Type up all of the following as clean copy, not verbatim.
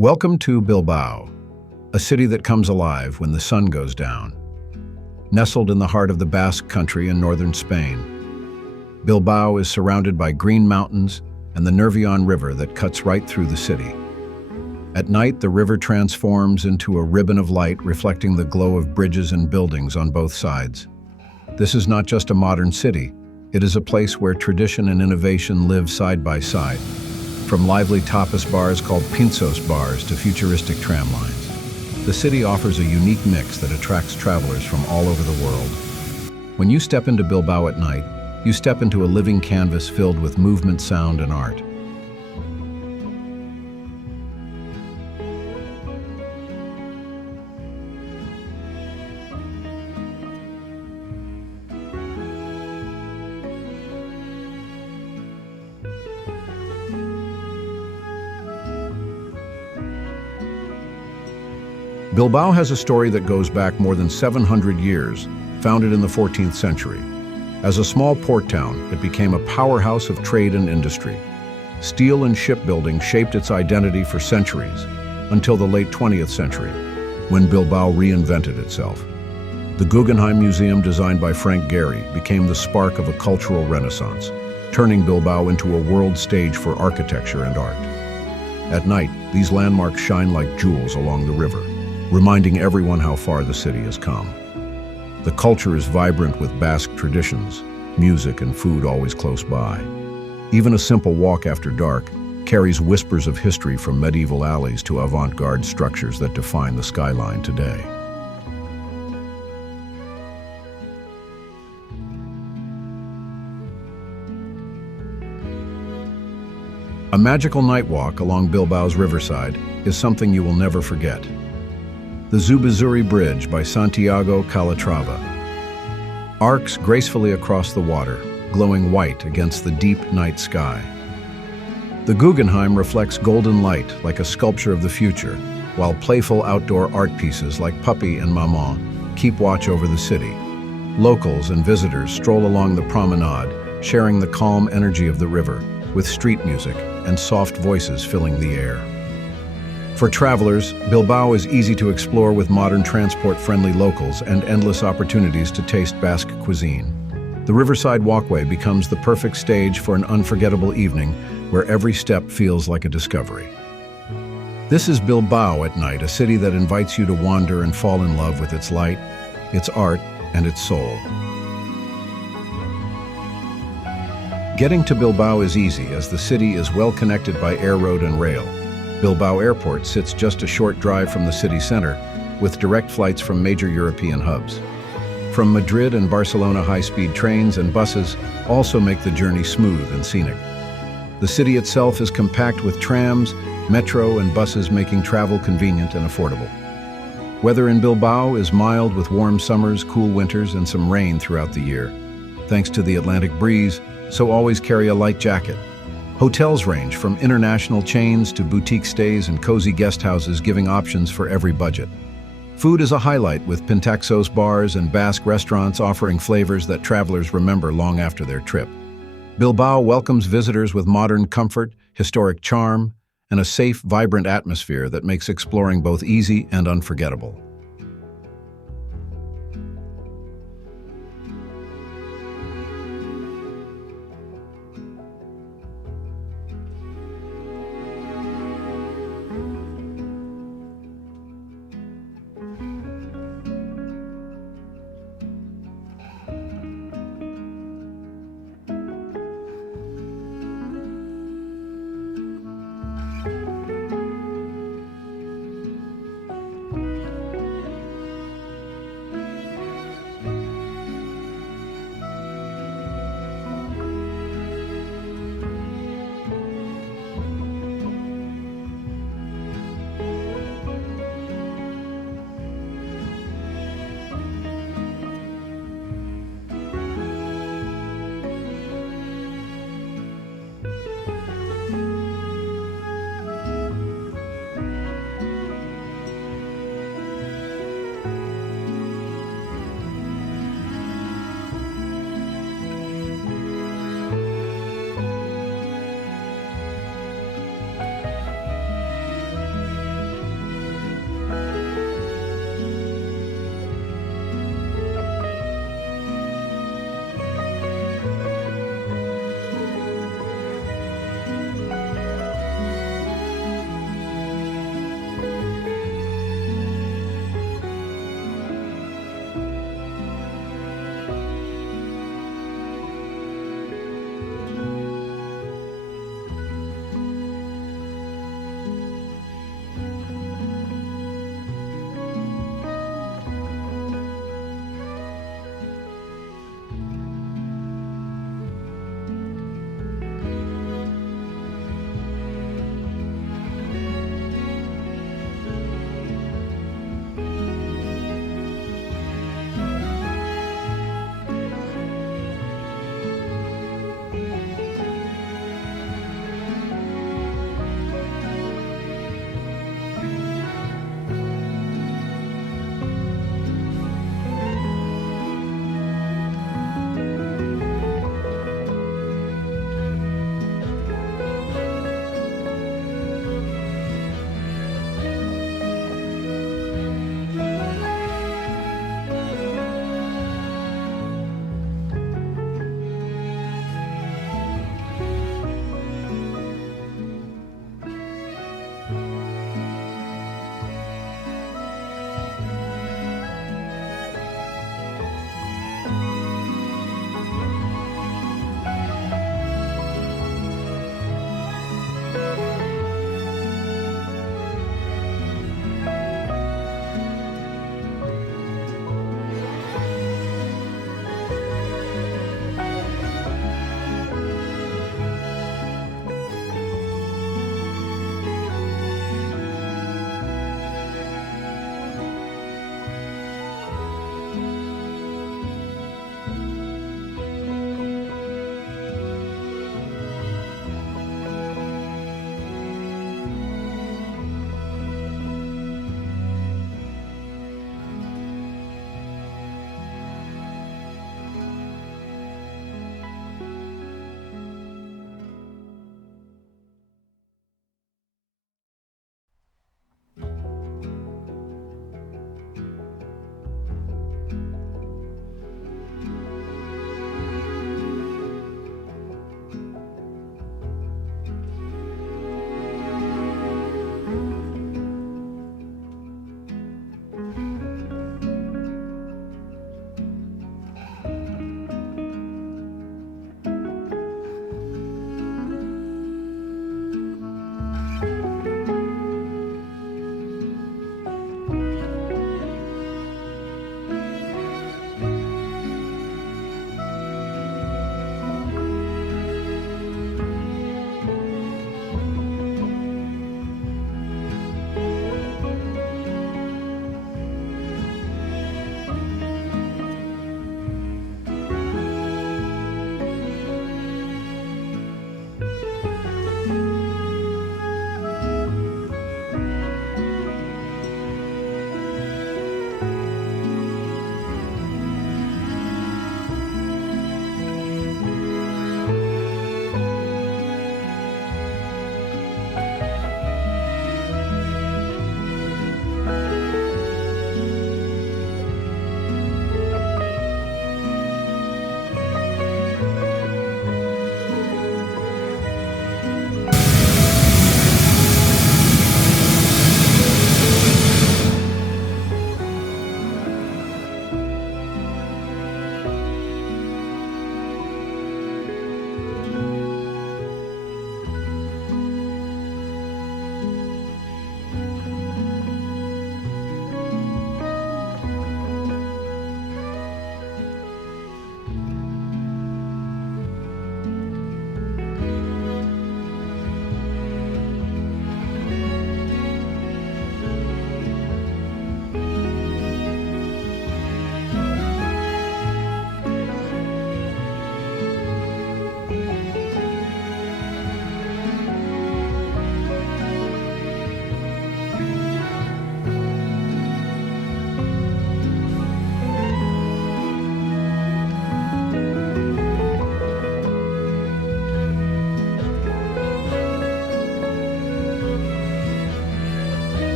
Welcome to Bilbao, a city that comes alive when the sun goes down. Nestled in the heart of the Basque country in northern Spain, Bilbao is surrounded by green mountains and the Nervion River that cuts right through the city. At night, the river transforms into a ribbon of light reflecting the glow of bridges and buildings on both sides. This is not just a modern city, it is a place where tradition and innovation live side by side. From lively tapas bars called pinchos bars to futuristic tram lines, the city offers a unique mix that attracts travelers from all over the world. When you step into Bilbao at night, you step into a living canvas filled with movement, sound, and art. Bilbao has a story that goes back more than 700 years, founded in the 14th century. As a small port town, it became a powerhouse of trade and industry. Steel and shipbuilding shaped its identity for centuries, until the late 20th century, when Bilbao reinvented itself. The Guggenheim Museum, designed by Frank Gehry, became the spark of a cultural renaissance, turning Bilbao into a world stage for architecture and art. At night, these landmarks shine like jewels along the river, reminding everyone how far the city has come. The culture is vibrant with Basque traditions, music and food always close by. Even a simple walk after dark carries whispers of history from medieval alleys to avant-garde structures that define the skyline today. A magical night walk along Bilbao's Riverside is something you will never forget. The Zubizuri Bridge by Santiago Calatrava arcs gracefully across the water, glowing white against the deep night sky. The Guggenheim reflects golden light like a sculpture of the future, while playful outdoor art pieces like Puppy and Maman keep watch over the city. Locals and visitors stroll along the promenade, sharing the calm energy of the river, with street music and soft voices filling the air. For travelers, Bilbao is easy to explore with modern transport-friendly locals and endless opportunities to taste Basque cuisine. The Riverside Walkway becomes the perfect stage for an unforgettable evening where every step feels like a discovery. This is Bilbao at night, a city that invites you to wander and fall in love with its light, its art, and its soul. Getting to Bilbao is easy as the city is well connected by air road and rail. Bilbao Airport sits just a short drive from the city center, with direct flights from major European hubs. From Madrid and Barcelona, high-speed trains and buses also make the journey smooth and scenic. The city itself is compact with trams, metro, and buses, making travel convenient and affordable. Weather in Bilbao is mild with warm summers, cool winters, and some rain throughout the year. Thanks to the Atlantic breeze, so always carry a light jacket. Hotels range from international chains to boutique stays and cozy guest houses, giving options for every budget. Food is a highlight, with pinchos bars and Basque restaurants offering flavors that travelers remember long after their trip. Bilbao welcomes visitors with modern comfort, historic charm, and a safe, vibrant atmosphere that makes exploring both easy and unforgettable.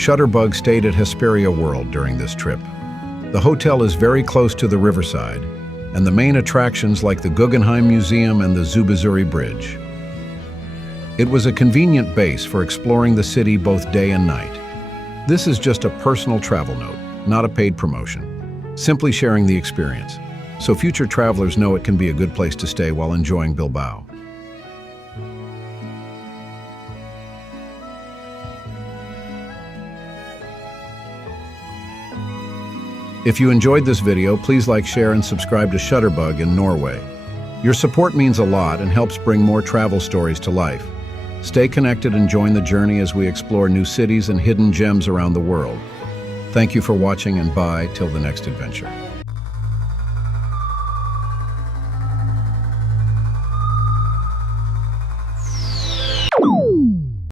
Shutterbug stayed at Hesperia World during this trip. The hotel is very close to the Riverside, and the main attractions like the Guggenheim Museum and the Zubizuri Bridge. It was a convenient base for exploring the city both day and night. This is just a personal travel note, not a paid promotion. Simply sharing the experience, so future travelers know it can be a good place to stay while enjoying Bilbao. If you enjoyed this video, please like, share, and subscribe to Shutterbug in Norway. Your support means a lot and helps bring more travel stories to life. Stay connected and join the journey as we explore new cities and hidden gems around the world. Thank you for watching, and bye till the next adventure.